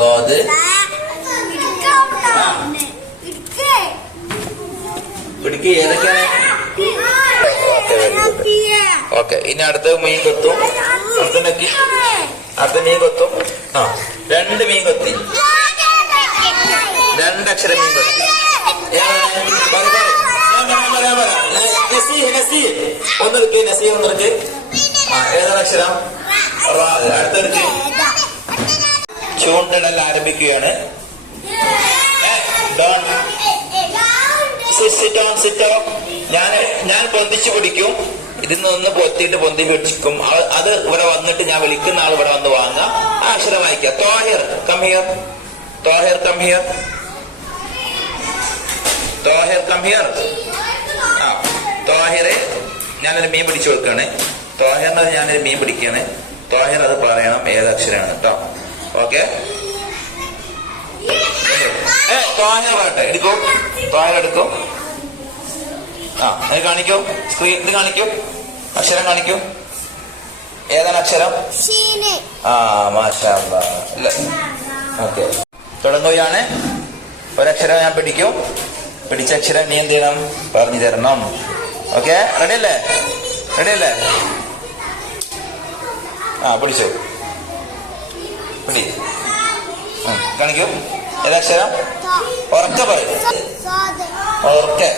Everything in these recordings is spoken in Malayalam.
ഗോദ് പിടിക്ക്. ഏതൊക്കെയാണ്? ഓക്കെ. ഇനി അടുത്ത മീൻ കൊത്തും. അടുത്ത മീൻ കൊത്തും. ആ, 2 മീൻ കൊത്തി. 2 അക്ഷരം മീൻ കൊത്തി. ഒന്നെടുക്ക് നസീർ, ഒന്നെടുക്ക്. ആ, ഏതാണ് അക്ഷരം? അടുത്തെടുക്ക്. ചൂണ്ടിടൽ ആരംഭിക്കുകയാണ്. ഞാൻ പൊന്തിച്ചു പിടിക്കും. ഇതിൽ നിന്ന് പൊത്തിയിട്ട് പൊന്തി പിടിക്കും. അത് ഇവിടെ വന്നിട്ട് ഞാൻ വിളിക്കുന്ന ആൾ ഇവിടെ വന്ന് വാങ്ങാം. ആ അക്ഷരം വായിക്കാം. Thohir come here. Thohir come here. Thohir come here. ആ, തോഹിറെ ഞാനൊരു മീൻ പിടിച്ചു കൊടുക്കാണ്. തോഹിറിനത് ഞാനൊരു മീൻ പിടിക്കാണ്. തോഹിർ അത് പറയണം ഏതക്ഷരാണ് കേട്ടോ. ഓക്കെ. തോഹിർ പറയട്ടെ. എടുക്കൂ. തോഹിർ എടുക്കൂ. ആ, അത് കാണിക്കൂ. സ്ക്രീൻ ഇത് കാണിക്കൂ. അക്ഷരം കാണിക്കൂ. ഏതാണ് അക്ഷരം? ആ, മാഷാ അല്ലാഹ്. ഓക്കെ, തുടങ്ങുകയാണ്. ഒരക്ഷരം ഞാൻ പിടിക്കും. പിടിച്ച അക്ഷരം നീ എന്ത് ചെയ്യണം? പറഞ്ഞു തരണം. ഓക്കെ, റെഡി അല്ലേ? റെഡി അല്ലേ? ആ, പിടിച്ചു. പിടി. കാണിക്കൂ. ഏതക്ഷരം? ഉറക്കെ പറയും. ഉറക്കെ.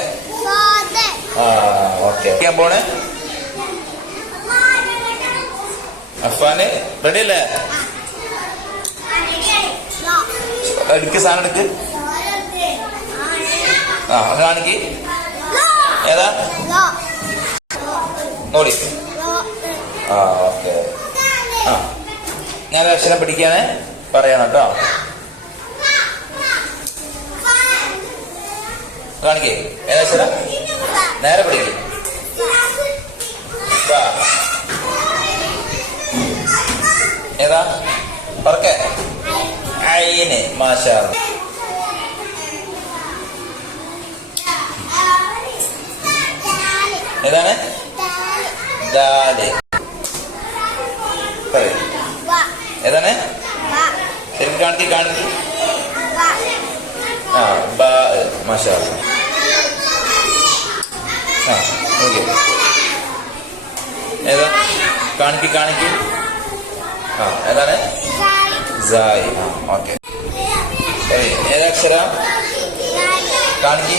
ആ, ഓക്കെ. പോണേ അഫാന്. റെഡി അല്ലേ? എടുക്ക്. സാധനം എടുക്ക്. ആ, കാണിക്ക്. ഏതാ? നോടി. ആ, ഓക്കെ. ആ, ഞാൻ അക്ഷരം പിടിക്കാനേ പറയണം കേട്ടോ. കാണിക്കേ. ഏതക്ഷരം? നേരെ പിടിക്കും. ഏതാ? പറക്കെ. അയിന്. മാഷാ അല്ലാഹ്. ഏതാണ്? ദാല്. ഏതാണ്? ശരിക്കും കാണിക്ക്. കാണിക്ക്. ആ, ബാ. മാഷാ അല്ലാഹ്. ആ, ഓക്കെ. ഏതാ? കാണിക്ക്. കാണിക്ക്. ആ, ഏതാണ്? സായി. ആ, ഓക്കെ. ഏതക്ഷരം? കാണിക്ക്.